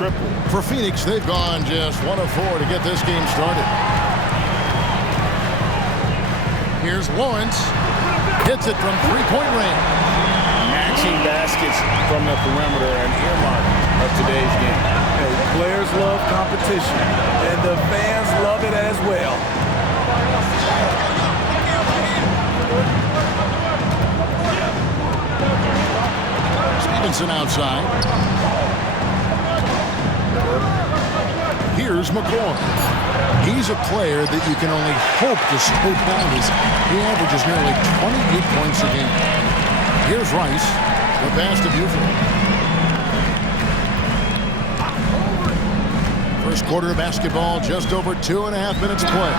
triple. For Phoenix, they've gone just 1 of 4 to get this game started. Here's Lawrence. Hits it from three-point range. Matching baskets from the perimeter, an earmark of today's game. Hey, players love competition, and the fans love it as well. Stevenson outside. Here's McCoy. He's a player that you can only hope to slow down as he averages nearly 28 points a game. Here's Rice. The pass to Buford. First quarter of basketball, just over 2.5 minutes play.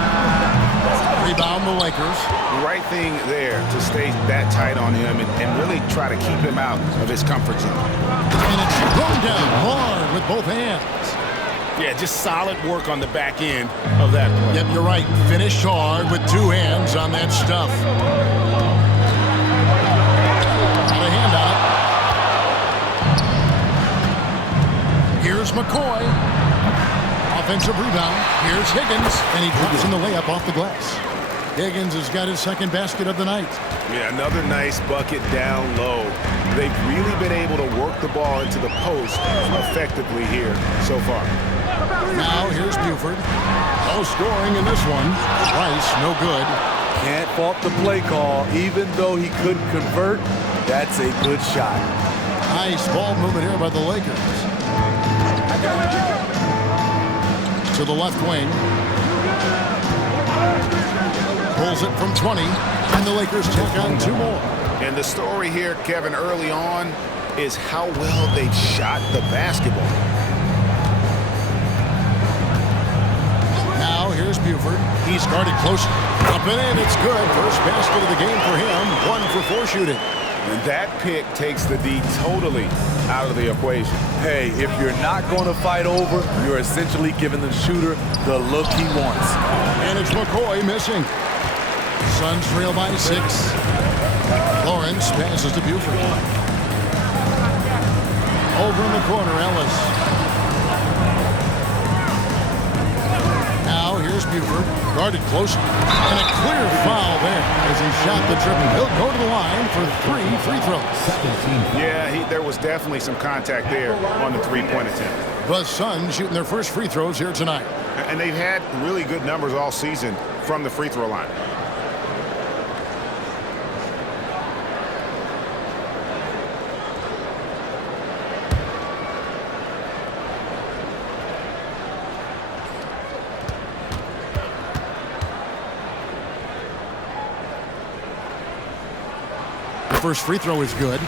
Rebound the Lakers. The right thing there to stay that tight on him and really try to keep him out of his comfort zone. And it's thrown down hard with both hands. Yeah, just solid work on the back end of that play. Yep, you're right. Finished hard with 2 hands on that stuff. Got a hand on it. Here's McCoy. Offensive rebound. Here's Higgins, and he drops in the layup off the glass. Higgins has got his second basket of the night. Yeah, another nice bucket down low. They've really been able to work the ball into the post effectively here so far. Now here's Buford. No scoring in this one. Rice, no good. Can't fault the play call. Even though he couldn't convert, that's a good shot. Nice ball movement here by the Lakers. To the left wing. Pulls it from 20, and the Lakers take on 2 more. And the story here, Kevin, early on is how well they've shot the basketball. Now here's Buford. He's guarded closely. Up and in, it's good. First basket of the game for him. 1 for 4 shooting. And that pick takes the D totally out of the equation. Hey, if you're not going to fight over, you're essentially giving the shooter the look he wants. And it's McCoy missing. Suns trail by 6. Lawrence passes to Buford. Over in the corner, Ellis. Now here's Buford, guarded closely. And a clear foul there as he shot the triple. He'll go to the line for 3 free throws. Yeah, there was definitely some contact there on the three-point attempt. The Suns shooting their first free throws here tonight. And they've had really good numbers all season from the free throw line. First free throw is good.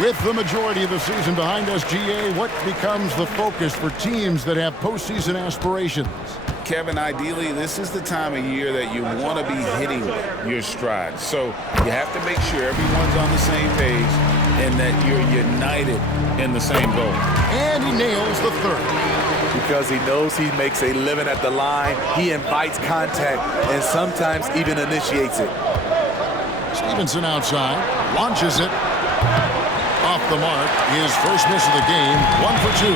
With the majority of the season behind SGA, what becomes the focus for teams that have postseason aspirations? Kevin, ideally, this is the time of year that you want to be hitting your stride. So you have to make sure everyone's on the same page and that you're united in the same goal. And he nails the third. Because he knows he makes a living at the line, he invites contact and sometimes even initiates it. Stevenson outside, launches it. Off the mark, his first miss of the game, 1 for 2.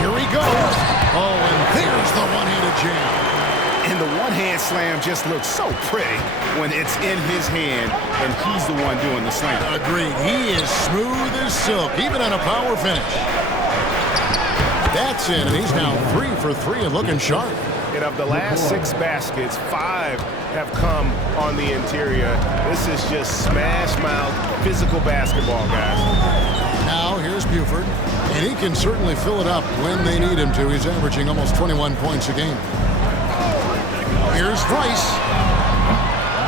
Here he goes. Oh, and there's the one-handed jam. And the one-hand slam just looks so pretty when it's in his hand and he's the one doing the slam. Agreed. He is smooth as silk, even on a power finish. That's it, and he's now 3 for 3 and looking sharp. And of the last 6 baskets, 5 have come on the interior. This is just smash-mouth physical basketball, guys. Now here's Buford, and he can certainly fill it up when they need him to. He's averaging almost 21 points a game. Here's Rice.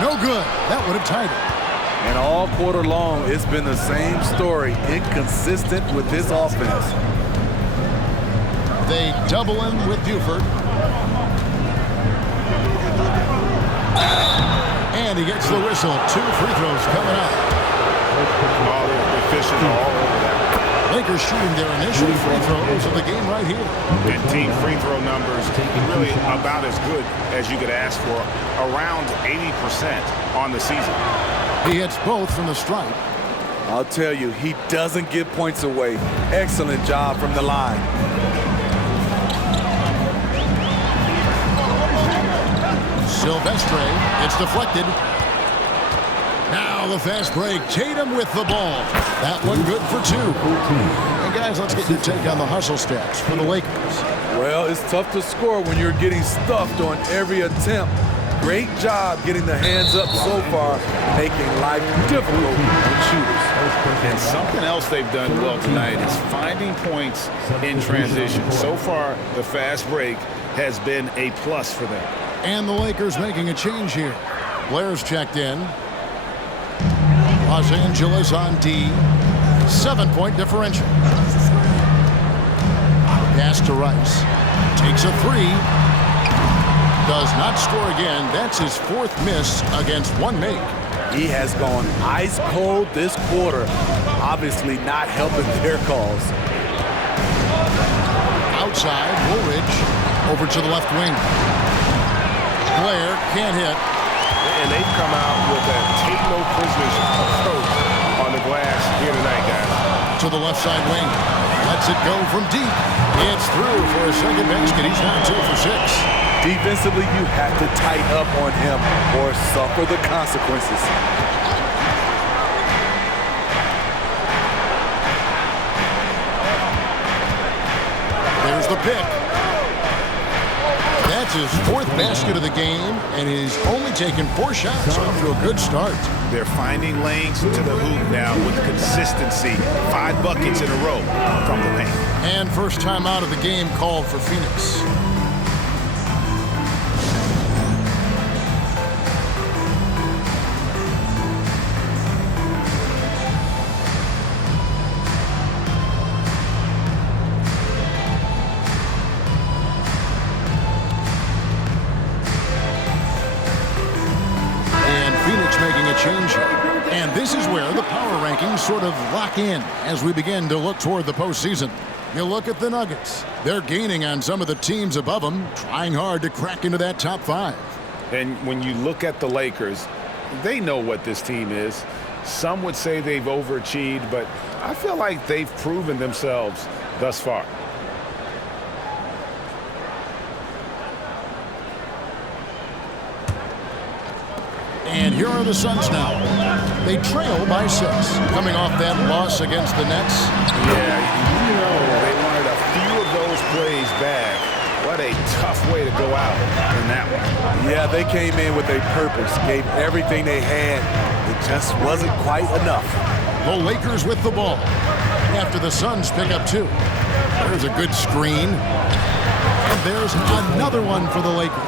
No good. That would have tied it. And all quarter long, it's been the same story, inconsistent with his offense. They double him with Buford. And he gets the whistle. 2 free throws coming up. All the officials are all over that. Lakers shooting their initial free throws of the game right here. And team free throw numbers really about as good as you could ask for. Around 80% on the season. He hits both from the stripe. I'll tell you, he doesn't give points away. Excellent job from the line. Silvestre, it's deflected. Now the fast break. Tatum with the ball. That one good for 2. And guys, let's get your take on the hustle stats for the Lakers. Well, it's tough to score when you're getting stuffed on every attempt. Great job getting the hands up so far, making life difficult on shooters. And something else they've done well tonight is finding points in transition. So far, the fast break has been a plus for them. And the Lakers making a change here. Blair's checked in. Los Angeles on D. 7-point differential. Pass to Rice. Takes a 3. Does not score again. That's his 4th miss against 1 make. He has gone ice cold this quarter. Obviously not helping their cause. Outside, Woolridge over to the left wing. Blair can't hit. And they've come out with a take no prisoners approach on the glass here tonight, guys. To the left side wing. Lets it go from deep. It's through for a second basket. He's now 2 for 6. Defensively, you have to tighten up on him or suffer the consequences. There's the pick. That's his 4th basket of the game, and he's only taken 4 shots off to a good start. They're finding lanes to the hoop now with consistency. 5 buckets in a row from the paint. And first time out of the game called for Phoenix. Making a change here. And this is where the power rankings sort of lock in as we begin to look toward the postseason. You look at the Nuggets. They're gaining on some of the teams above them, trying hard to crack into that top 5. And when you look at the Lakers, they know what this team is. Some would say they've overachieved, but I feel like they've proven themselves thus far. And here are the Suns now. They trail by 6, coming off that loss against the Nets. Yeah, you know, they wanted a few of those plays back. What a tough way to go out in that one. Yeah, they came in with a purpose, gave everything they had. It just wasn't quite enough. The Lakers with the ball after the Suns pick up 2. There's a good screen. And there's another one for the Lakers.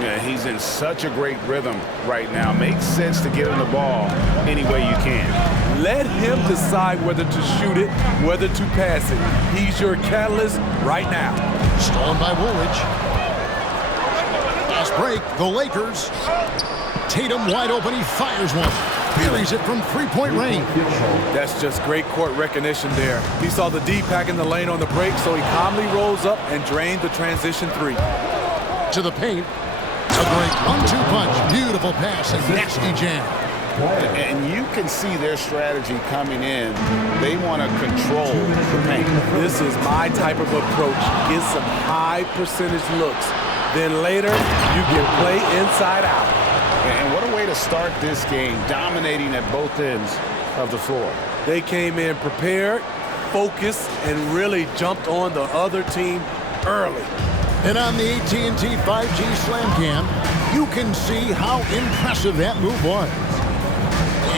Yeah, he's in such a great rhythm right now. Makes sense to get him the ball any way you can. Let him decide whether to shoot it, whether to pass it. He's your catalyst right now. Stolen by Woolridge. Fast break, the Lakers. Tatum wide open, he fires one. Buries it from 3-point range. That's just great court recognition there. He saw the D pack in the lane on the break, so he calmly rolls up and drained the transition 3. To the paint. A great 1-2 punch. Beautiful pass and nasty jam. And you can see their strategy coming in. They want to control the paint. This is my type of approach. Get some high percentage looks. Then later, you can play inside out. And what a way to start this game, dominating at both ends of the floor. They came in prepared, focused, and really jumped on the other team early. And on the AT&T 5G Slam Cam, you can see how impressive that move was.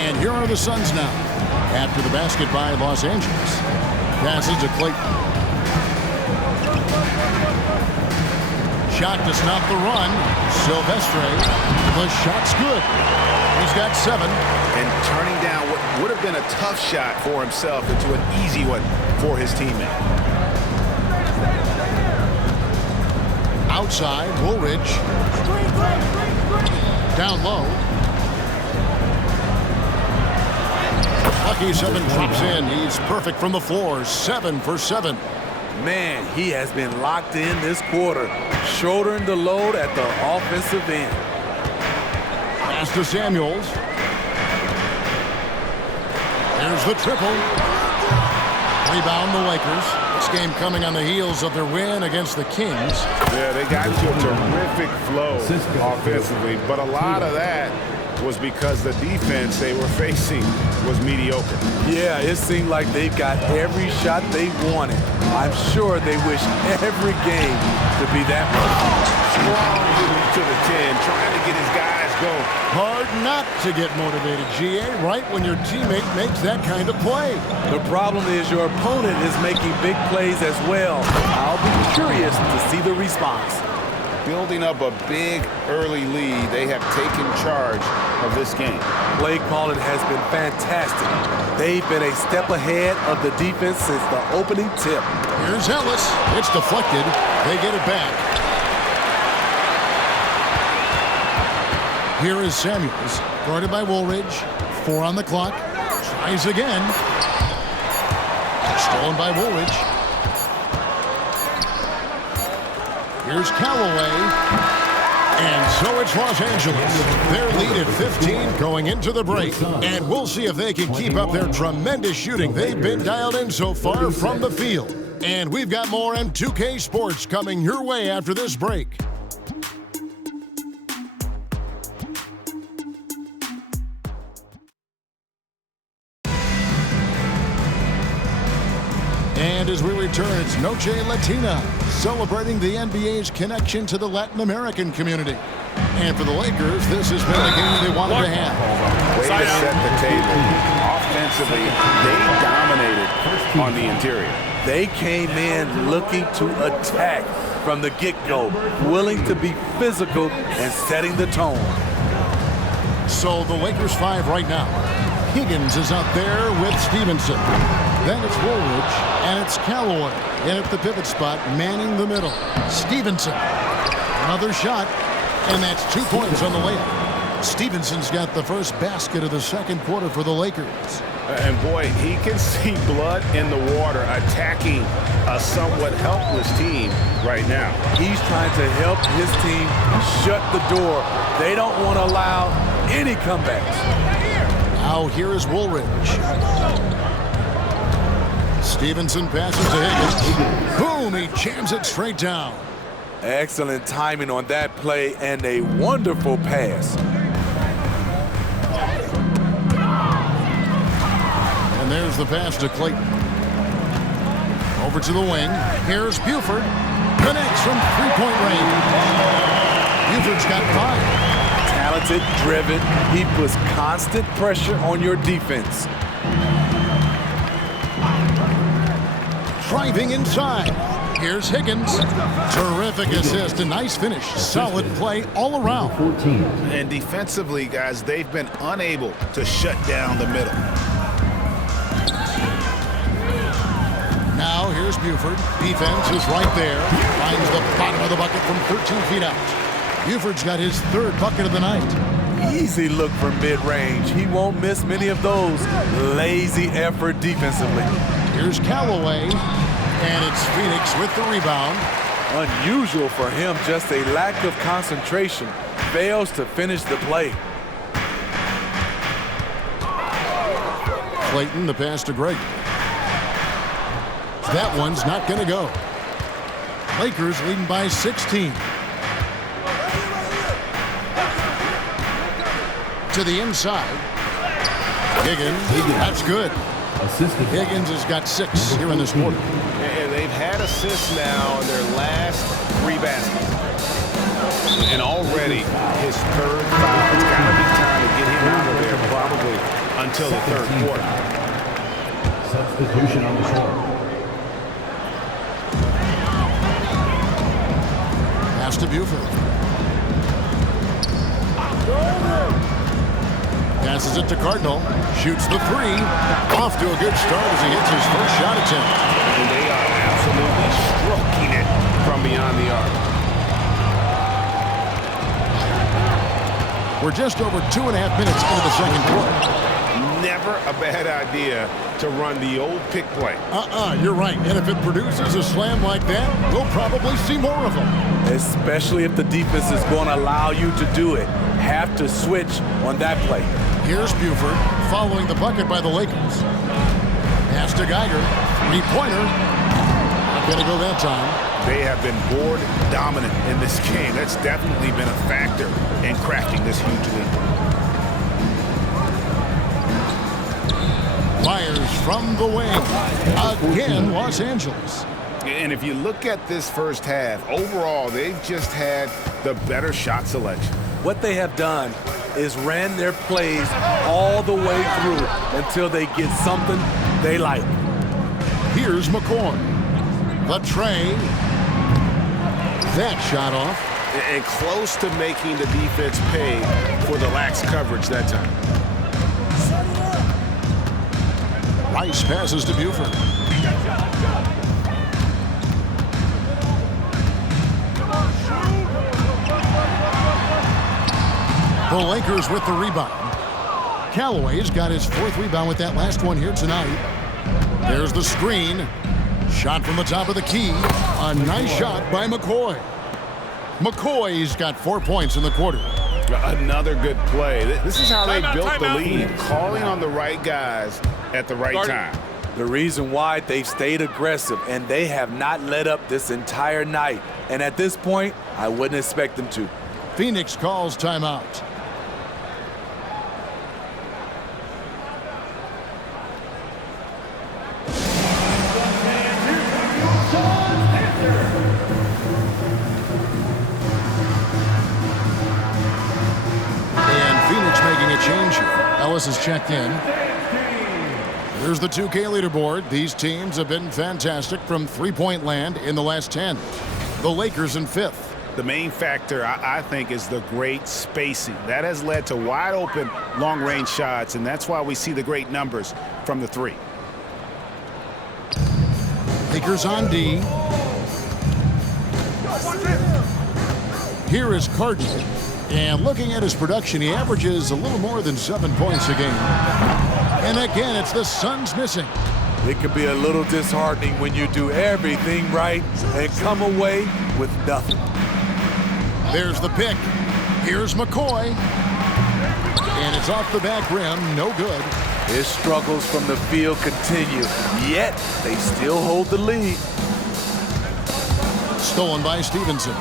And here are the Suns now, after the basket by Los Angeles. Passes to Clayton. Shot to stop the run. Silvestre. The shot's good. He's got 7. And turning down what would have been a tough shot for himself into an easy one for his teammate. Outside, Woolridge. Down low. Lucky 7 drops in. He's perfect from the floor. 7 for 7. Man, he has been locked in this quarter, shouldering the load at the offensive end. Pass to Samuels. Here's the triple. Rebound the Lakers. This game coming on the heels of their win against the Kings. Yeah, they got into a terrific flow offensively, but a lot of that was because the defense they were facing was mediocre. Yeah, it seemed like they got every shot they wanted. I'm sure they wish every game to be that much. Strong to the 10, trying to get his guys going. Hard not to get motivated, GA, right when your teammate makes that kind of play. The problem is your opponent is making big plays as well. I'll be curious to see the response. Building up a big early lead, they have taken charge of this game. Play calling has been fantastic. They've been a step ahead of the defense since the opening tip. Here's Ellis. It's deflected. They get it back. Here is Samuels, guarded by Woolridge. 4 on the clock. Tries again. Stolen by Woolridge. Here's Callaway. And so it's Los Angeles. Their lead at 15 going into the break. And we'll see if they can keep up their tremendous shooting they've been dialed in so far from the field. And we've got more M2K Sports coming your way after this break. And as we return, it's Noche Latina, celebrating the NBA's connection to the Latin American community. And for the Lakers, this has been the game they wanted to have. Way to set the table. Offensively, they dominated on the interior. They came in looking to attack from the get-go, willing to be physical and setting the tone. So the Lakers 5 right now. Higgins is out there with Stevenson. Then it's Woolridge, and it's Callaway. And at the pivot spot, manning the middle. Stevenson. Another shot, and that's 2 points on the layup. Stevenson's got the first basket of the second quarter for the Lakers. And boy, he can see blood in the water attacking a somewhat helpless team right now. He's trying to help his team shut the door. They don't want to allow any comebacks. Now here is Woolridge. Stevenson passes to Higgins. Boom, he jams it straight down. Excellent timing on that play and a wonderful pass. And there's the pass to Clayton. Over to the wing. Here's Buford. Connects from three-point range. Buford's got 5. Talented, driven. He puts constant pressure on your defense. Driving inside. Here's Higgins. Terrific assist. A nice finish. Solid play all around. And defensively, guys, they've been unable to shut down the middle. Now here's Buford. Defense is right there. Finds the bottom of the bucket from 13 feet out. Buford's got his 3rd bucket of the night. Easy look from mid-range. He won't miss many of those. Lazy effort defensively. Here's Callaway, and it's Phoenix with the rebound. Unusual for him, just a lack of concentration. Fails to finish the play. Clayton, the pass to Greg. That one's not going to go. Lakers leading by 16. To the inside. Higgins, that's good. Higgins has got 6 here in this quarter. And they've had assists now in their last 3 baskets. And already his 3rd foul. It's got to be time to get him out of there probably until the 3rd quarter. Substitution on the floor. Pass to Buford. Passes it to Cardinal. Shoots the 3. Off to a good start as he hits his first shot attempt. And they are absolutely stroking it from beyond the arc. We're just over 2.5 minutes into the second quarter. Never a bad idea to run the old pick play. You're right. And if it produces a slam like that, we'll probably see more of them. Especially if the defense is going to allow you to do it. Have to switch on that play. Here's Buford. following the bucket by the Lakers. Pass to Geiger. Three-pointer. Not going to go that time. They have been board dominant in this game. That's definitely been a factor in crafting this huge lead. Fires from the wing. Again, Los Angeles. And if you look at this first half, overall, they've just had the better shot selection. What they have done is ran their plays all the way through until they get something they like. Here's McCoy. The tray. That shot off. And close to making the defense pay for the lax coverage that time. Rice passes to Buford. The Lakers with the rebound. Callaway's got his fourth rebound with that last one here tonight. There's the screen. Shot from the top of the key. A nice shot by McCoy. McCoy's got 4 points in the quarter. Another good play. This is how they built the lead, calling on the right guys at the right time. The reason why they've stayed aggressive and they have not let up this entire night. And at this point, I wouldn't expect them to. Phoenix calls timeout. Change here. Ellis has checked in. Here's the 2K leaderboard. These teams have been fantastic from three-point land in the last 10. The Lakers in fifth. The main factor, I think, is the great spacing. That has led to wide-open, long-range shots, and that's why we see the great numbers from the three. Lakers on D. Here is Carden. And looking at his production, he averages a little more than 7 points a game. And again, it's the Suns missing. It can be a little disheartening when you do everything right and come away with nothing. There's the pick. Here's McCoy. And it's off the back rim. No good. His struggles from the field continue, yet they still hold the lead. Stolen by Stevenson.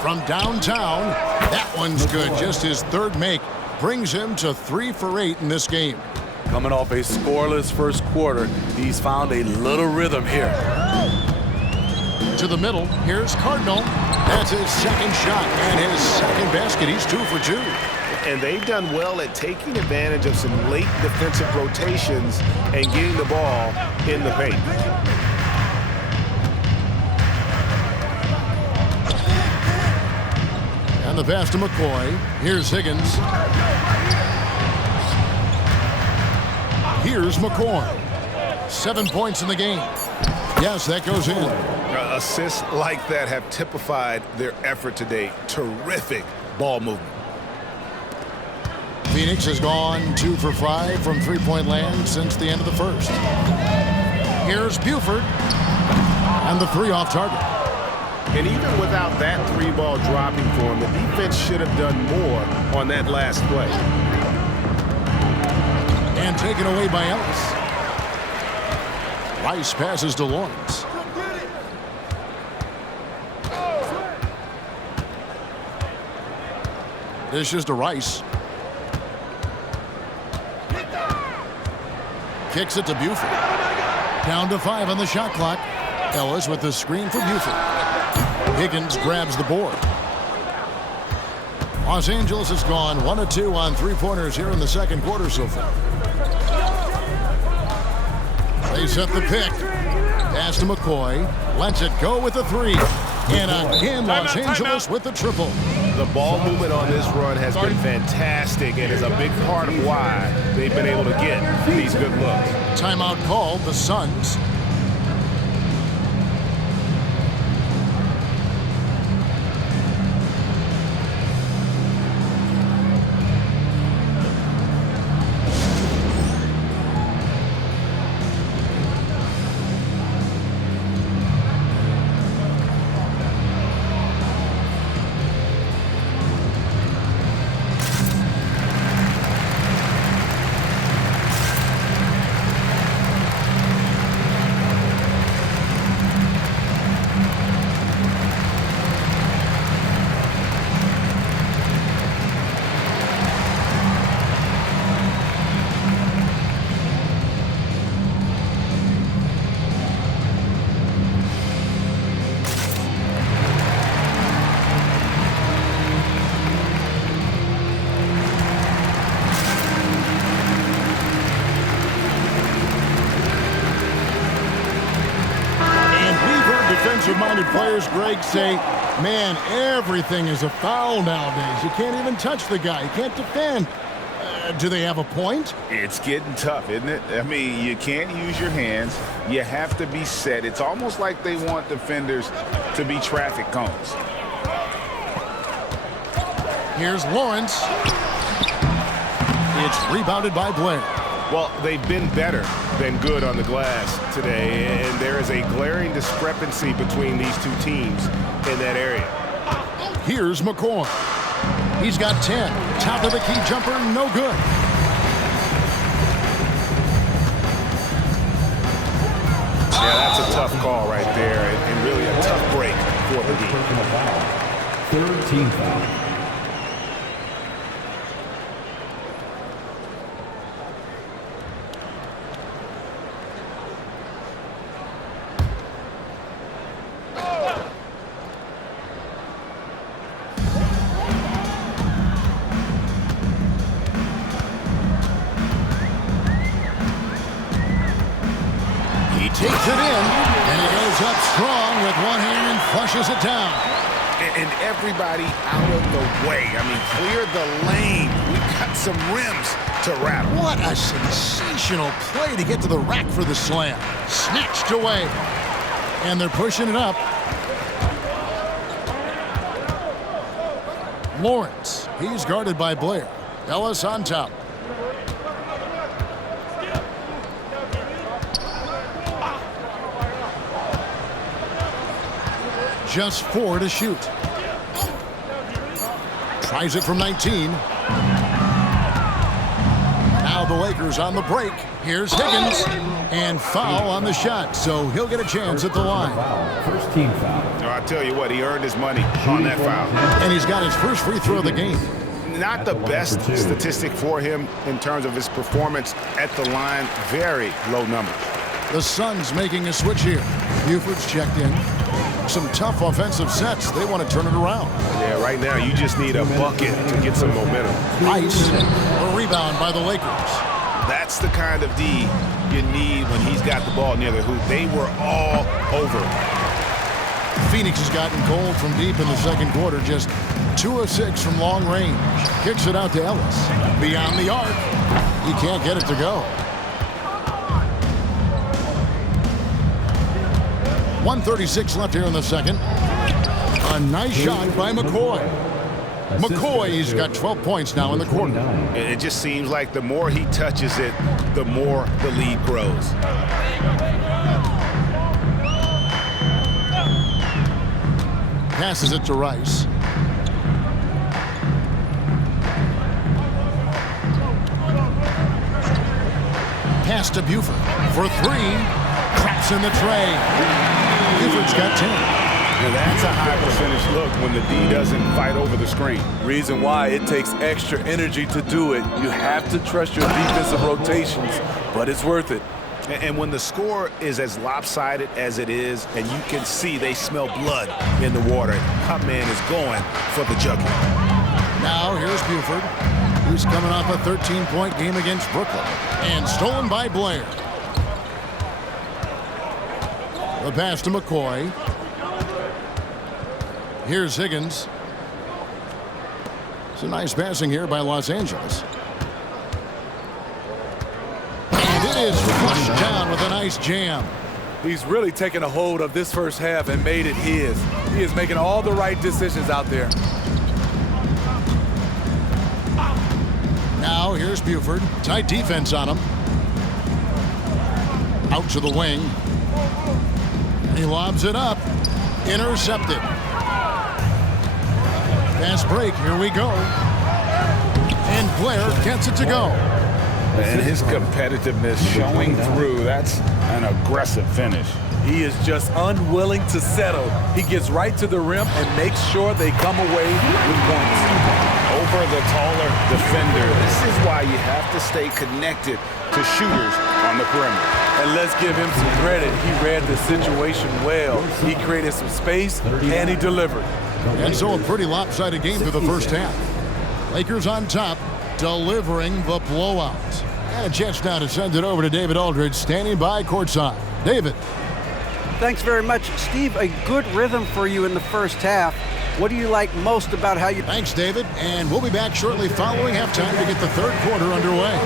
From downtown, that one's good. Just his third make brings him to 3 for 8 in this game. Coming off a scoreless first quarter, he's found a little rhythm here. To the middle, here's Cardinal. That's his second shot and his second basket. He's 2 for 2. And they've done well at taking advantage of some late defensive rotations and getting the ball in the paint. The pass to McCoy. Here's Higgins. Here's McCoy. 7 points in the game. Yes, that goes in. Assists like that have typified their effort today. Terrific ball movement. Phoenix has gone 2 for 5 from three-point land since the end of the first. Here's Buford. And the 3 off target. And even without that 3-ball dropping for him, the defense should have done more on that last play. And taken away by Ellis. Rice passes to Lawrence. Dishes to Rice. Kicks it to Buford. Down to 5 on the shot clock. Ellis with the screen for Buford. Higgins grabs the board. Los Angeles has gone 1 of 2 on three-pointers here in the second quarter so far. They set the pick. Pass to McCoy. Lets it go with the 3. And again, Los Angeles with the triple. The ball movement on this run has been fantastic and is a big part of why they've been able to get these good looks. Timeout called, the Suns. defensive-minded players, Greg, say, man, everything is a foul nowadays. You can't even touch the guy. You can't defend. Do they have a point? It's getting tough, isn't it? I mean, you can't use your hands. You have to be set. It's almost like they want defenders to be traffic cones. Here's Lawrence. It's rebounded by Blair. Well, they've been better than good on the glass today, and there is a glaring discrepancy between these two teams in that area. Here's McCoy. He's got 10. Top of the key jumper, no good. Yeah, that's a tough call right there, and really a tough break for the game. Third team foul. Takes it in, and he goes up strong with one hand and flushes it down. And everybody out of the way. I mean, clear the lane. We've got some rims to rattle. What a sensational play to get to the rack for the slam. Snatched away. And they're pushing it up. Lawrence, he's guarded by Blair. Ellis on top. Just 4 to shoot. Tries it from 19. Now the Lakers on the break. Here's Higgins. And foul on the shot, so he'll get a chance at the line. First team foul. No, I tell you what, he earned his money on that foul. And he's got his first free throw of the game. Not the best statistic for him in terms of his performance at the line. Very low numbers. The Suns making a switch here. Buford's checked in. Some tough offensive sets. They want to turn it around. Yeah, right now you just need a bucket to get some momentum. Ice. A rebound by the Lakers. That's the kind of D you need when he's got the ball near the hoop. They were all over. Phoenix has gotten cold from deep in the second quarter. Just 2 of 6 from long range. Kicks it out to Ellis. Beyond the arc. He can't get it to go. 1:36 left here in the second. A nice shot by McCoy. McCoy's got 12 points now in the quarter. It just seems like the more he touches it, the more the lead grows. Passes it to Rice. Pass to Buford for 3. Craps in the tray. Buford's got 10. Now that's a high percentage look when the D doesn't fight over the screen. Reason why it takes extra energy to do it. You have to trust your defensive rotations, but it's worth it. And when the score is as lopsided as it is, and you can see they smell blood in the water, my man is going for the jugular. Now here's Buford. He's coming off a 13-point game against Brooklyn. And stolen by Blair. The pass to McCoy. Here's Higgins. It's a nice passing here by Los Angeles. And it is flushed down with a nice jam. He's really taken a hold of this first half and made it his. He is making all the right decisions out there. Now here's Buford. Tight defense on him. Out to the wing. He lobs it up. Intercepted. Fast break. Here we go. And Blair gets it to go. And his competitiveness showing through. That's an aggressive finish. He is just unwilling to settle. He gets right to the rim and makes sure they come away with points. Over the taller defender. This is why you have to stay connected to shooters on the perimeter. And let's give him some credit. He read the situation well. He created some space, and he delivered. And so a pretty lopsided game through the first half. Lakers on top, delivering the blowout. And a chance now to send it over to David Aldridge, standing by courtside. David. Thanks very much. Steve, a good rhythm for you in the first half. What do you like most about how you... Thanks, David. And we'll be back shortly following halftime to get the third quarter underway.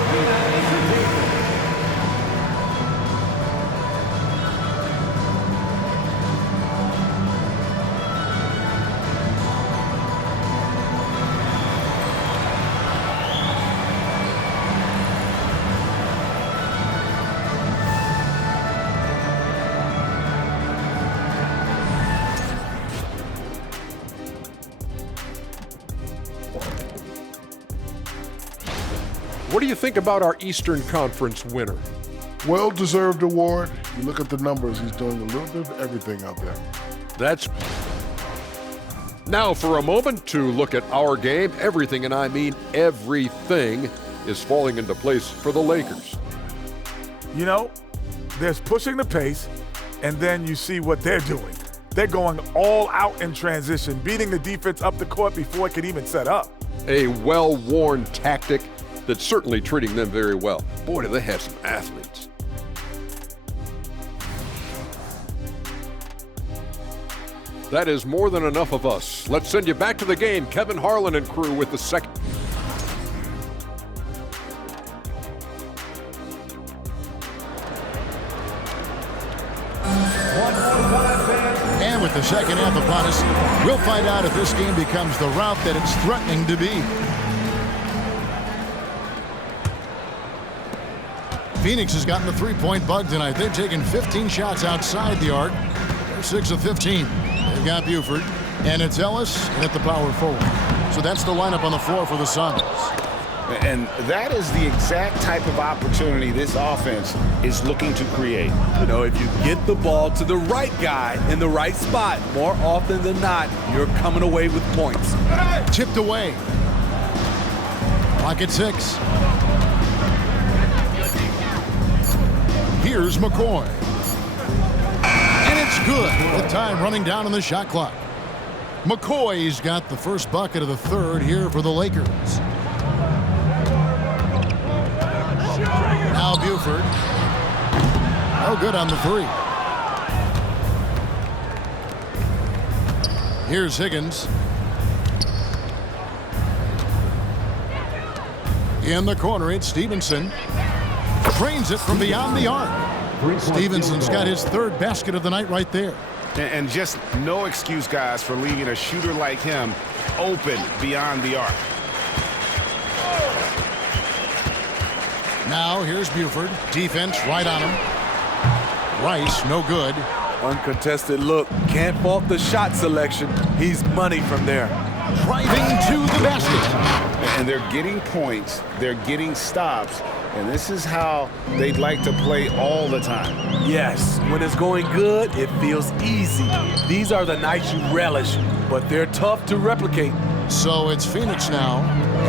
What do you think about our Eastern Conference winner? Well-deserved award. You look at the numbers, he's doing a little bit of everything out there. That's... Now for a moment to look at our game. Everything, and I mean everything, is falling into place for the Lakers. You know, there's pushing the pace, and then you see what they're doing. They're going all out in transition, beating the defense up the court before it could even set up. A well-worn tactic that's certainly treating them very well. Boy, do they have some athletes. That is more than enough of us. Let's send you back to the game. Kevin Harlan and crew with the second. And with the second half upon us, we'll find out if this game becomes the route that it's threatening to be. Phoenix has gotten the three-point bug tonight. They've taken 15 shots outside the arc. They're 6 of 15. They've got Buford, and it's Ellis and at the power forward. So that's the lineup on the floor for the Suns. And that is the exact type of opportunity this offense is looking to create. You know, if you get the ball to the right guy in the right spot, more often than not, you're coming away with points. Tipped away. Clock at 6. Here's McCoy. And it's good. The time running down on the shot clock. McCoy's got the first bucket of the third here for the Lakers. Now Buford. No good on the three. Here's Higgins. In the corner, it's Stevenson. Trains it from beyond the arc. Stevenson's got his third basket of the night right there. And just no excuse, guys, for leaving a shooter like him open beyond the arc. Now here's Buford. Defense right on him. Rice, no good. Uncontested look. Can't fault the shot selection. He's money from there. Driving to the basket. And they're getting points. They're getting stops. And this is how they'd like to play all the time. Yes, when it's going good, it feels easy. These are the nights you relish, but they're tough to replicate. So it's Phoenix now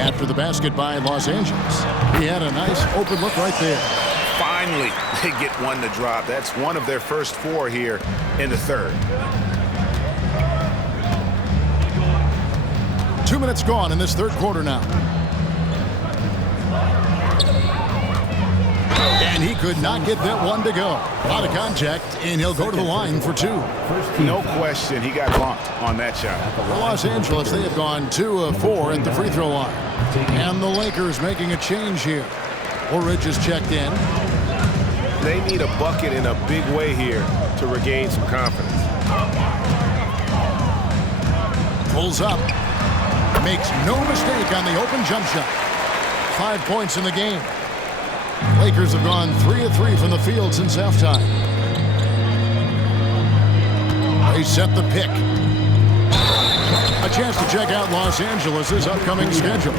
after the basket by Los Angeles. He had a nice open look right there. Finally, they get one to drop. That's one of their first 4 here in the third. 2 minutes gone in this third quarter now. And he could not get that one to go. Out of contact, and he'll go to the line for 2. No question, he got bumped on that shot. For Los Angeles, they have gone 2 of 4 at the free throw line. And the Lakers making a change here. Orridge is checked in. They need a bucket in a big way here to regain some confidence. Pulls up. Makes no mistake on the open jump shot. 5 points in the game. Lakers have gone 3 of 3 from the field since halftime. They set the pick. A chance to check out Los Angeles' upcoming schedule.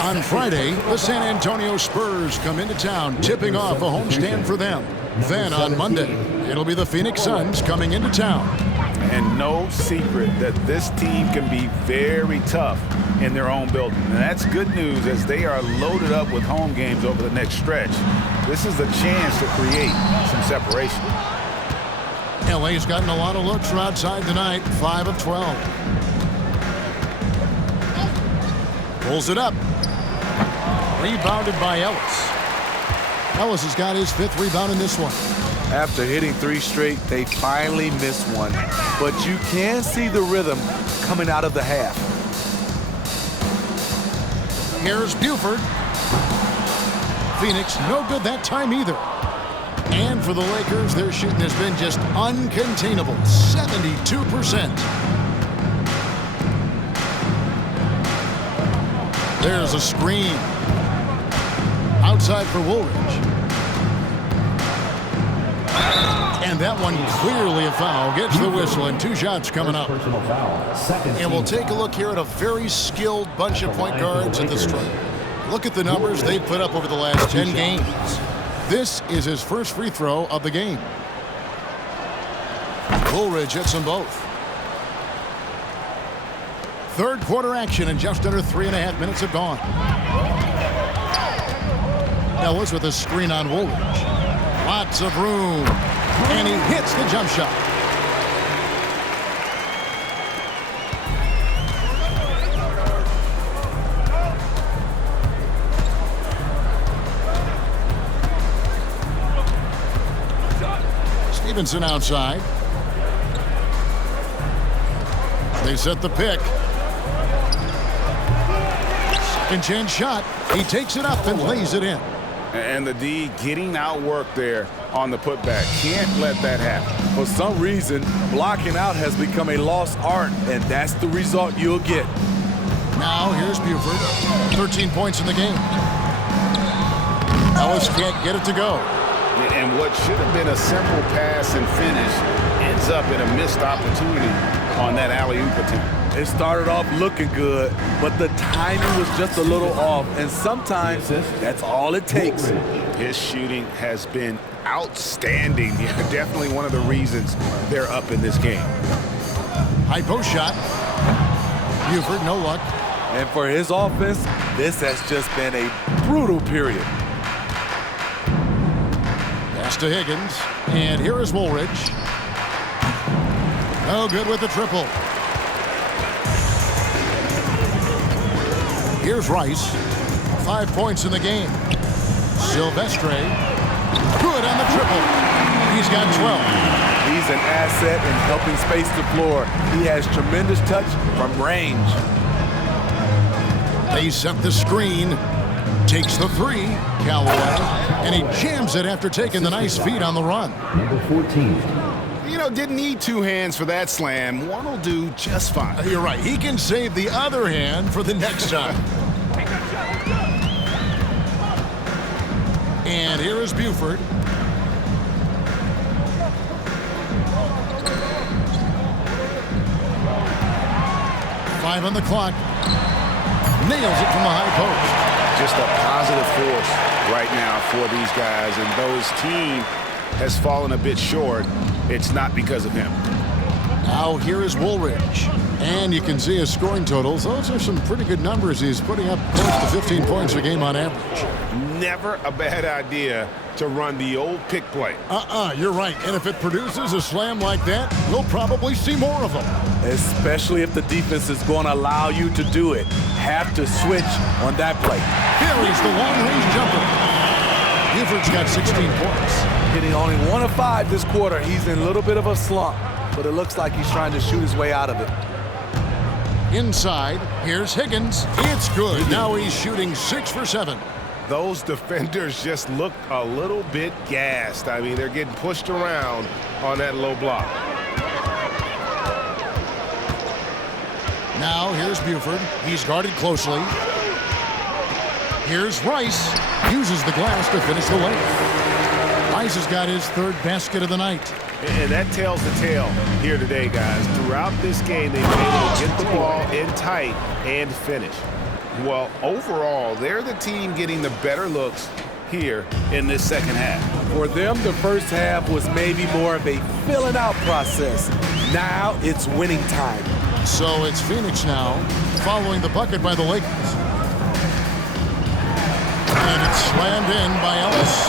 On Friday, the San Antonio Spurs come into town, tipping off a homestand for them. Then on Monday, it'll be the Phoenix Suns coming into town. And no secret that this team can be very tough in their own building. And that's good news as they are loaded up with home games over the next stretch. This is the chance to create some separation. LA's gotten a lot of looks from outside tonight, 5 of 12. Pulls it up. Rebounded by Ellis. Ellis has got his 5th rebound in this one. After hitting 3 straight, they finally missed one. But you can see the rhythm coming out of the half. Here's Buford. Phoenix, no good that time either. And for the Lakers, their shooting has been just uncontainable, 72%. There's a screen. Outside for Woolridge. And that one clearly a foul. Gets the whistle, and 2 shots coming up. Personal foul. Second. And we'll take a look here at a very skilled bunch of point guards at the stripe. Look at the numbers they've put up over the last 10 games. This is his first free throw of the game. Woolridge hits them both. Third quarter action, and just under 3.5 minutes have gone. Ellis with a screen on Woolridge. Lots of room. And he hits the jump shot. Stevenson outside. They set the pick. Second chance shot. He takes it up and lays it in. And the D getting outworked there on the putback. Can't let that happen. For some reason, blocking out has become a lost art, and that's the result you'll get. Now here's Buford. 13 points in the game. Ellis can't get it to go. And what should have been a simple pass and finish ends up in a missed opportunity on that alley-oop attempt. It started off looking good, but the timing was just a little off, and sometimes that's all it takes. His shooting has been outstanding. Definitely one of the reasons they're up in this game. High post shot. Buford, no luck. And for his offense, this has just been a brutal period. Pass to Higgins. And here is Woolridge. No good with the triple. Here's Rice. 5 points in the game. Silvestre. Good on the triple. He's got 12. He's an asset in helping space the floor. He has tremendous touch from range. They set the screen. Takes the 3. Callaway. And he jams it after taking the nice feed on the run. Number 14. You know, didn't need 2 hands for that slam. One will do just fine. You're right. He can save the other hand for the next time. And here is Buford. Five on the clock. Nails it from the high post. Just a positive force right now for these guys. And though his team has fallen a bit short, it's not because of him. Now here is Woolridge. And you can see his scoring totals. Those are some pretty good numbers. He's putting up close to 15 points a game on average. Never a bad idea to run the old pick play. You're right. And if it produces a slam like that, we'll probably see more of them. Especially if the defense is going to allow you to do it. Have to switch on that play. Here is the long-range jumper. Buford's got 16 points. Hitting only 1 of 5 this quarter. He's in a little bit of a slump, but it looks like he's trying to shoot his way out of it. Inside, here's Higgins. It's good. Now he's shooting 6 for 7. Those defenders just looked a little bit gassed. I mean, they're getting pushed around on that low block. Now here's Buford. He's guarded closely. Here's Rice. Uses the glass to finish the layup. Rice has got his 3rd basket of the night. And that tells the tale here today, guys. Throughout this game, they've been able to get the ball in tight and finish. Well, overall, they're the team getting the better looks here in this second half. For them, the first half was maybe more of a filling out process. Now it's winning time. So it's Phoenix now, following the bucket by the Lakers. And it's slammed in by Ellis.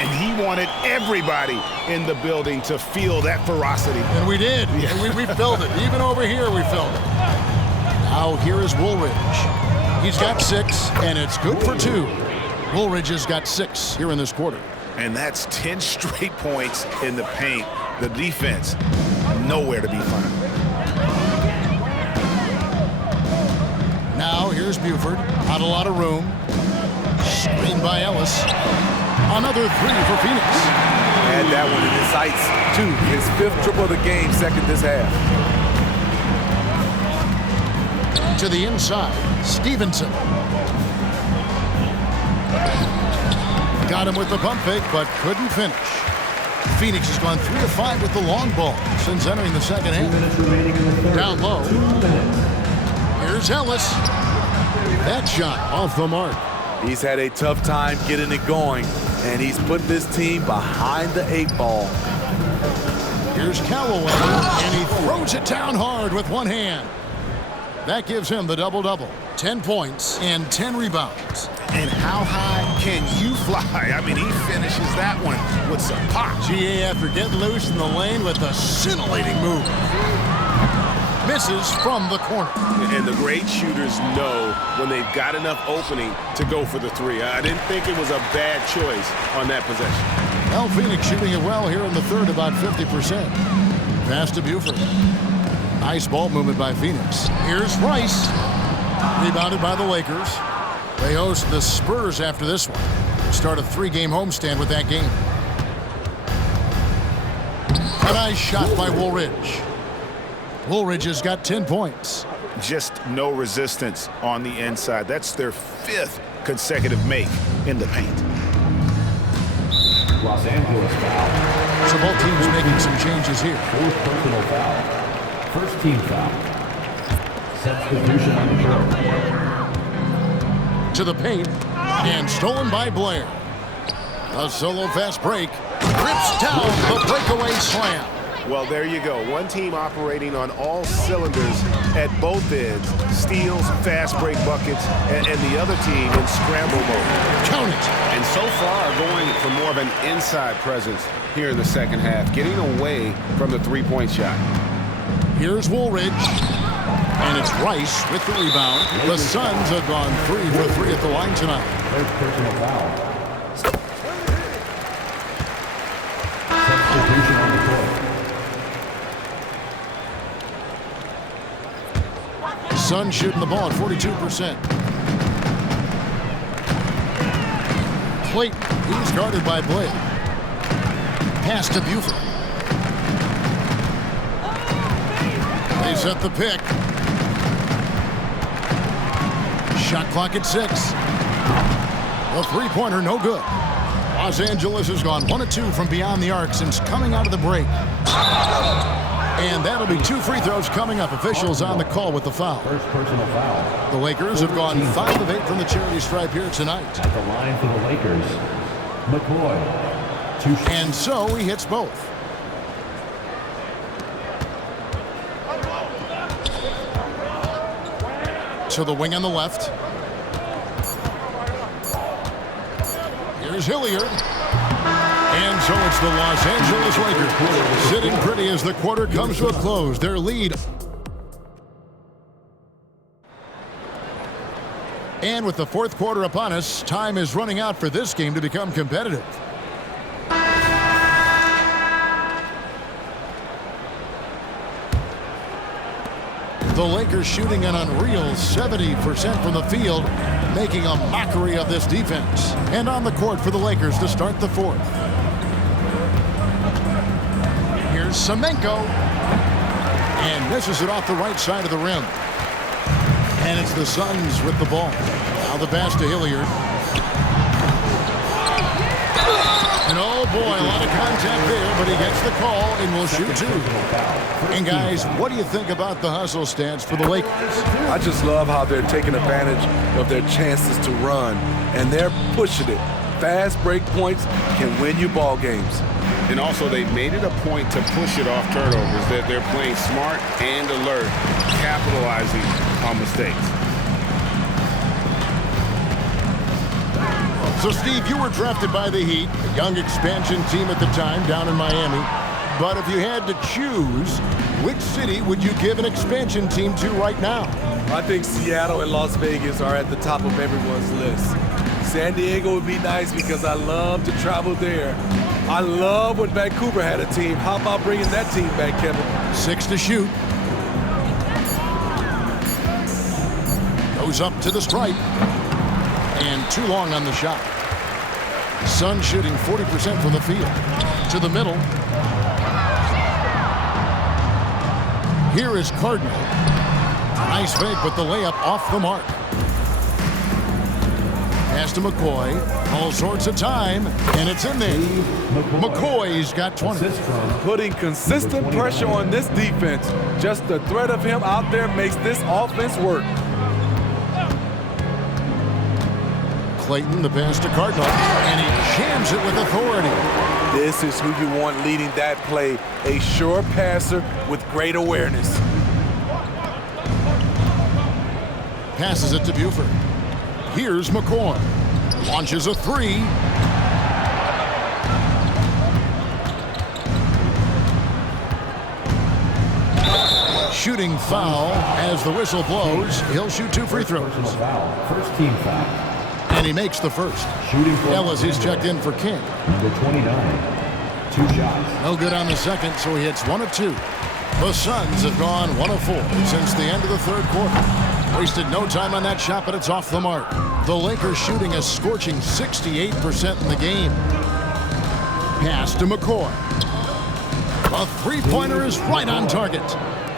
And he wanted everybody in the building to feel that ferocity. And we did. Yeah. We felt it. Even over here, we felt it. Now here is Woolridge. He's got 6, and it's good for 2. Woolridge has got 6 here in this quarter. And that's 10 straight points in the paint. The defense, nowhere to be found. Now here's Buford. Not a lot of room. Screen by Ellis. Another three for Phoenix. Had that one in his sights, too. His 5th triple of the game, second this half. To the inside, Stevenson. Got him with the pump fake, but couldn't finish. Phoenix has gone 3 of 5 with the long ball since entering the second half. Down low. Here's Ellis. That shot off the mark. He's had a tough time getting it going, and he's put this team behind the 8 ball. Here's Callaway, and he throws it down hard with one hand. That gives him the double-double. 10 points and 10 rebounds. And how high can you fly? I mean, he finishes that one with some pop. GA after getting loose in the lane with a scintillating move. Misses from the corner. And the great shooters know when they've got enough opening to go for the three. I didn't think it was a bad choice on that possession. Well, Phoenix shooting it well here in the third, about 50%. Pass to Buford. Nice ball movement by Phoenix. Here's Rice. Rebounded by the Lakers. They host the Spurs after this one. Start a 3-game homestand with that game. A nice shot by Woolridge. Woolridge has got 10 points. Just no resistance on the inside. That's their 5th consecutive make in the paint. Los Angeles foul. So both teams making some changes here. 4th personal foul. First team foul. Substitution on the court. To the paint, and stolen by Blair. A solo fast break. Rips down the breakaway slam. Well, there you go. One team operating on all cylinders at both ends. Steals, fast break buckets, and the other team in scramble mode. Count it. And so far, going for more of an inside presence here in the second half, getting away from the three-point shot. Here's Woolridge. And it's Rice with the rebound. The Suns have gone 3 for 3 at the line tonight. Third personal foul. Substitution on the court. Suns shooting the ball at 42%. Clayton, he's guarded by Blake. Pass to Buford. They set the pick. Shot clock at 6. The three-pointer, no good. Los Angeles has gone 1 of 2 from beyond the arc since coming out of the break. And that'll be 2 free throws coming up. Officials on the call with the foul. First personal foul. The Lakers have gone 5 of 8 from the charity stripe here tonight. At the line for the Lakers, McCoy. And so he hits both. To the wing on the left. Here's Hilliard. And so it's the Los Angeles Lakers sitting pretty as the quarter comes to a close. Their lead. And with the fourth quarter upon us, time is running out for this game to become competitive. The Lakers shooting an unreal 70% from the field, making a mockery of this defense. And on the court for the Lakers to start the fourth. Here's Semenko. And misses it off the right side of the rim. And it's the Suns with the ball. Now the pass to Hilliard. And oh boy, a lot of contact there, but he gets the call and will shoot 2. And guys, what do you think about the hustle stats for the Lakers? I just love how they're taking advantage of their chances to run, and they're pushing it. Fast break points can win you ball games. And also, they made it a point to push it off turnovers. They're playing smart and alert, capitalizing on mistakes. So, Steve, you were drafted by the Heat, a young expansion team at the time down in Miami. But if you had to choose, which city would you give an expansion team to right now? I think Seattle and Las Vegas are at the top of everyone's list. San Diego would be nice because I love to travel there. I love when Vancouver had a team. How about bringing that team back, Kevin? 6 to shoot. Goes up to the stripe. And too long on the shot. Suns shooting 40% from the field. To the middle. Here is Cardinal. Nice fake, but the layup off the mark. Pass to McCoy. All sorts of time, and it's in there. McCoy's got 20. Putting consistent pressure on this defense. Just the threat of him out there makes this offense work. Clayton, the pass to Cardinal, and he jams it with authority. This is who you want leading that play. A sure passer with great awareness. Passes it to Buford. Here's McCoy. Launches a three. Shooting foul as the whistle blows. He'll shoot 2 free throws. First team foul. And he makes the first. Shooting for Ellis is checked in for King. Number 29. 2 shots. No good on the second, so he hits 1 of 2. The Suns have gone 1 of 4 since the end of the third quarter. Wasted no time on that shot, but it's off the mark. The Lakers shooting a scorching 68% in the game. Pass to McCoy. A three-pointer is right on target.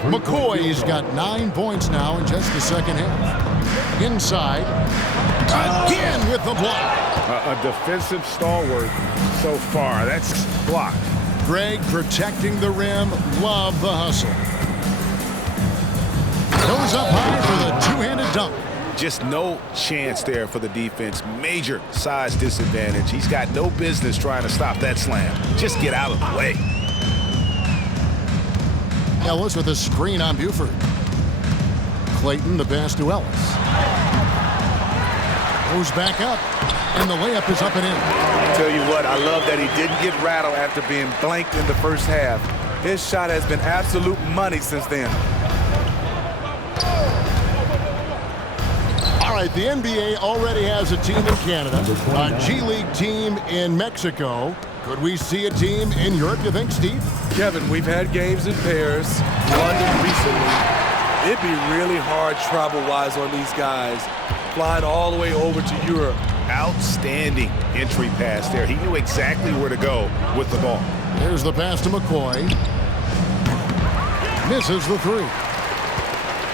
McCoy's got 9 points now in just the second half. Inside. Again with the block. A defensive stalwart so far. That's blocked. Greg protecting the rim. Love the hustle. Goes up high for the two-handed dunk. Just no chance there for the defense. Major size disadvantage. He's got no business trying to stop that slam. Just get out of the way. Ellis with a screen on Buford. Clayton, the pass to Ellis. Goes back up, and the layup is up and in. Tell you what, I love that he didn't get rattled after being blanked in the first half. His shot has been absolute money since then. All right, the NBA already has a team in Canada, a G League team in Mexico. Could we see a team in Europe, you think, Steve? Kevin, we've had games in Paris, London recently. It'd be really hard travel-wise on these guys, flying all the way over to Europe. Outstanding entry pass there. He knew exactly where to go with the ball. Here's the pass to McCoy. Misses the three.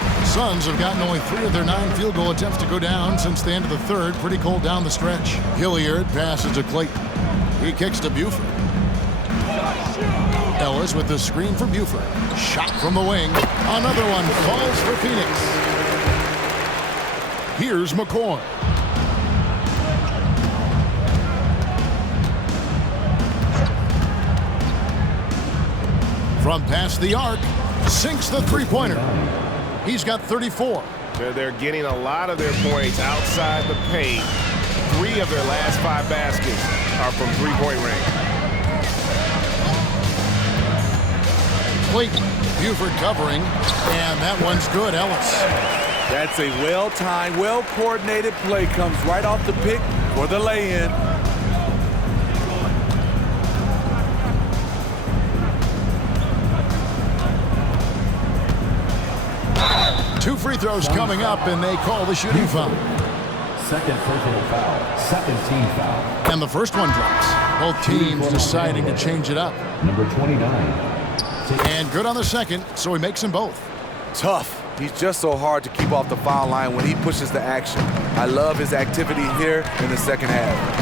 The Suns have gotten only 3 of their 9 field goal attempts to go down since the end of the third. Pretty cold down the stretch. Hilliard passes to Clayton. He kicks to Buford. Ellis with the screen for Buford. Shot from the wing. Another one falls for Phoenix. Here's McCoy. From past the arc, sinks the three-pointer. He's got 34. They're getting a lot of their points outside the paint. 3 of their last 5 baskets are from three-point range. Clayton, Buford covering, and that one's good, Ellis. That's a well-timed, well-coordinated play. Comes right off the pick for the lay-in. Two free throws coming up, and they call the shooting foul. Second personal foul. Second team foul. And the first one drops. Both teams deciding to change it up. Number 29. And good on the second, so he makes them both. Tough. He's just so hard to keep off the foul line when he pushes the action. I love his activity here in the second half.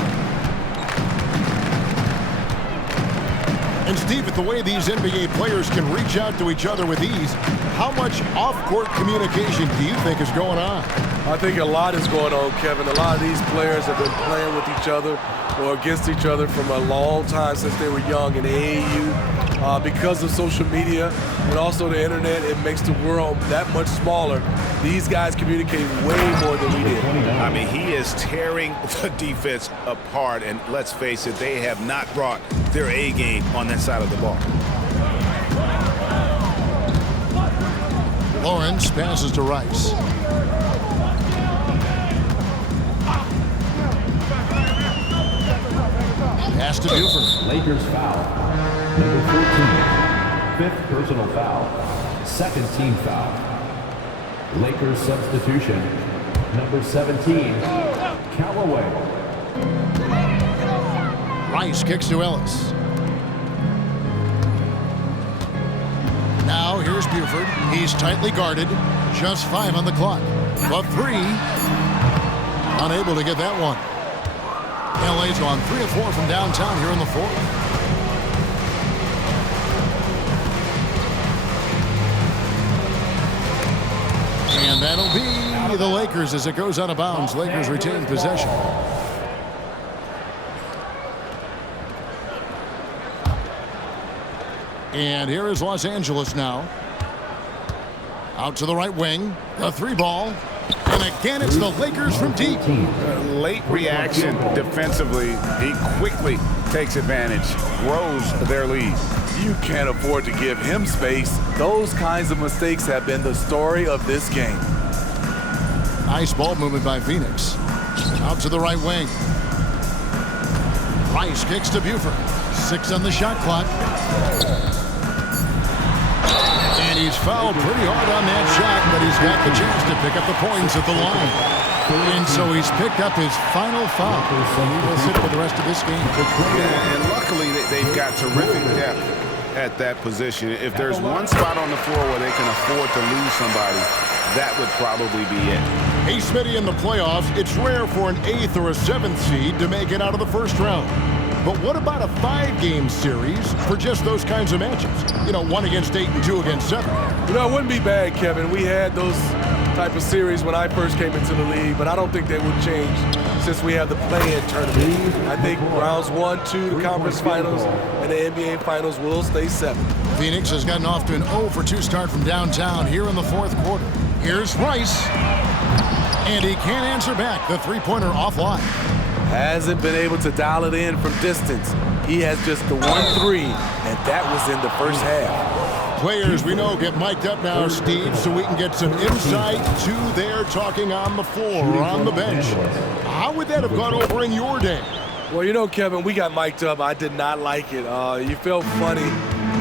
And Steve, with the way these NBA players can reach out to each other with ease, how much off-court communication do you think is going on? I think a lot is going on, Kevin. A lot of these players have been playing with each other or against each other from a long time since they were young in AAU. Because of social media and also the internet, it makes the world that much smaller. These guys communicate way more than we did. I mean, he is tearing the defense apart, and let's face it, they have not brought their A game on that side of the ball. Lawrence passes to Rice. Pass to Buford. Lakers foul. Number 14. Fifth personal foul. Second team foul. Lakers substitution. Number 17. Callaway. Rice kicks to Ellis. Now here's Buford. He's tightly guarded. Just 5 on the clock. The 3. Unable to get that one. LA's gone 3 of 4 from downtown here in the fourth. And that'll be the Lakers as it goes out of bounds. Lakers retain possession. And here is Los Angeles now. Out to the right wing. The 3 ball. And again, it's the Lakers from deep. Late reaction defensively. He quickly takes advantage, grows their lead. You can't afford to give him space. Those kinds of mistakes have been the story of this game. Nice ball movement by Phoenix. Out to the right wing. Rice kicks to Buford. 6 on the shot clock. And he's fouled pretty hard on that shot, but he's got the chance to pick up the points at the line. And so he's picked up his final foul. And he will sit for the rest of this game. Yeah, and luckily they've got terrific depth at that position. If there's one spot on the floor where they can afford to lose somebody, that would probably be it. Hey, Smitty, in the playoffs, it's rare for an 8th or a 7th seed to make it out of the first round. But what about a 5-game series for just those kinds of matchups? You know, 1 against 8 and 2 against 7. You know, it wouldn't be bad, Kevin. We had those type of series when I first came into the league, but I don't think they would change since we have the play-in tournament. I think rounds 1, 2, the conference finals, and the NBA finals will stay 7. Phoenix has gotten off to an 0-for-2 start from downtown here in the fourth quarter. Here's Rice. And he can't answer back. The 3-pointer offline. Hasn't been able to dial it in from distance. He has just the 1 3, and that was in the first half. Players we know get mic'd up now, Steve, so we can get some insight to their talking on the floor or on the bench. How would that have gone over in your day? Well, you know, Kevin, we got mic'd up. I did not like it. You felt funny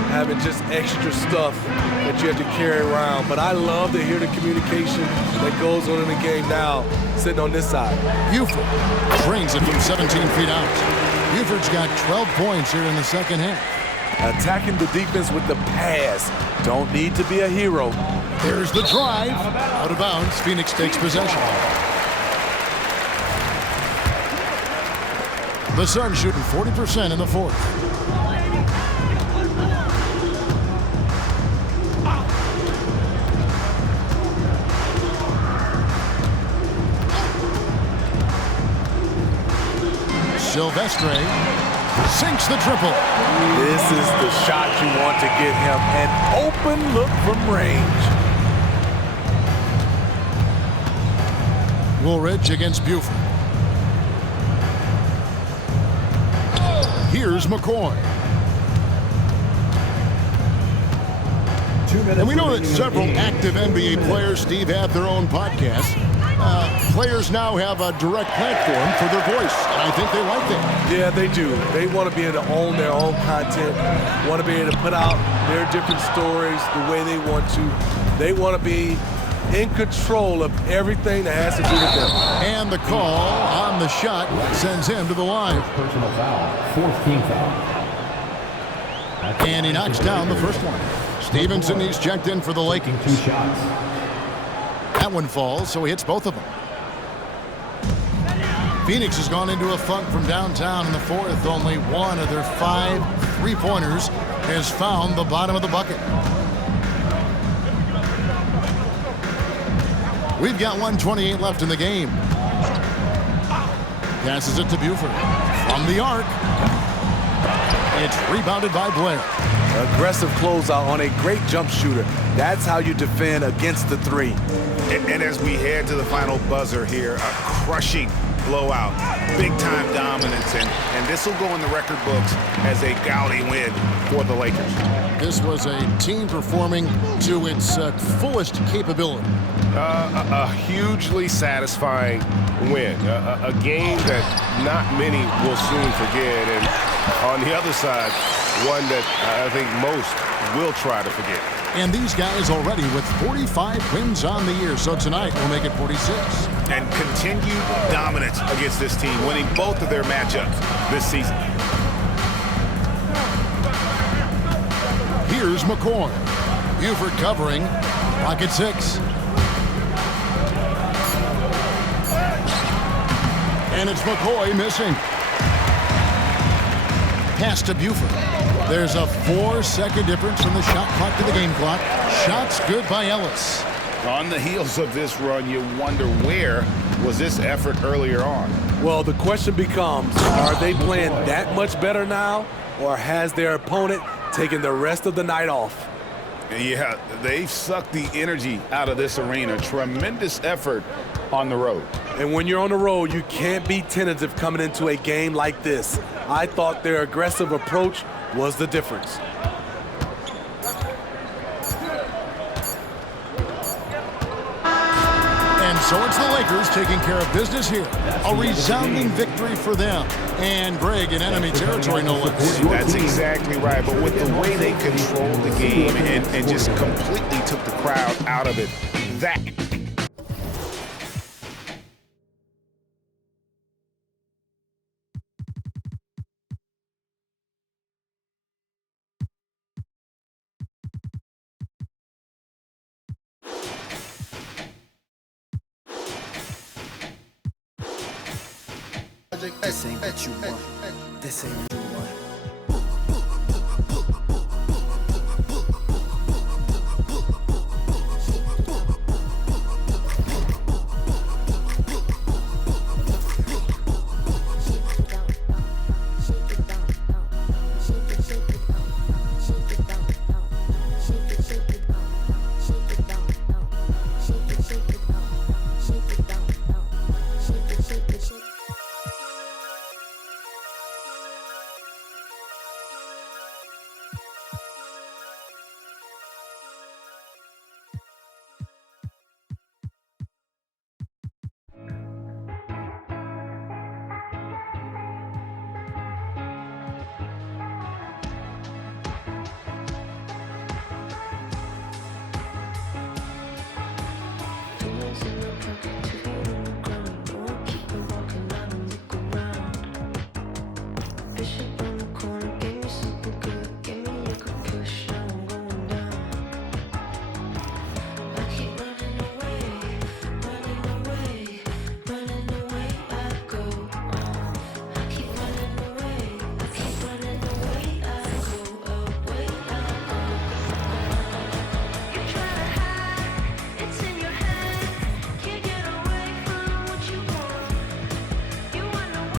having just extra stuff that you had to carry around. But I love to hear the communication that goes on in the game now, sitting on this side. Buford trains it from 17 feet out. Buford's got 12 points here in the second half. Attacking the defense with the pass. Don't need to be a hero. There's the drive. Out of bounds. Phoenix takes possession. The Suns shooting 40% in the fourth. Silvestre sinks the triple. This is the shot you want to get him. An open look from range. Woolridge against Buford. Here's McCoy. And we know that several active NBA players, Steve, have their own podcasts. Players now have a direct platform for their voice, and I think they like that. Yeah, they do. They want to be able to own their own content, want to be able to put out their different stories the way they want to. They want to be in control of everything that has to do with them. And the call on the shot sends him to the line. Personal foul, fourth team foul. And he knocks down the first one. Stevenson, he's checked in for the Lakers. 2 shots. That one falls, so he hits both of them. Phoenix has gone into a funk from downtown in the fourth. Only one of their 5 3-pointers has found the bottom of the bucket. We've got 1:28 left in the game. Passes it to Buford. From the arc. It's rebounded by Blair. Aggressive closeout on a great jump shooter. That's how you defend against the 3. And as we head to the final buzzer here, a crushing blowout, big-time dominance, and this will go in the record books as a gaudy win for the Lakers. this was a team performing to its fullest capability? A hugely satisfying win. A game that not many will soon forget. And on the other side, one that I think most will try to forget. And these guys already with 45 wins on the year. So tonight will make it 46. And continued dominance against this team, winning both of their matchups this season. Here's McCoy. Buford covering. Pocket 6. And it's McCoy missing. Pass to Buford. There's a 4-second difference from the shot clock to the game clock. Shots good by Ellis. On the heels of this run, you wonder where was this effort earlier on? Well, the question becomes, are they playing that much better now, or has their opponent taken the rest of the night off? Yeah, they've sucked the energy out of this arena. Tremendous effort on the road. And when you're on the road, you can't be tentative coming into a game like this. I thought their aggressive approach was the difference. And so it's the Lakers taking care of business here. A resounding victory for them. And Greg in enemy territory, no less. That's exactly right. But with the way they controlled the game and just completely took the crowd out of it, that This ain't what you want. This ain't what you want. Bishop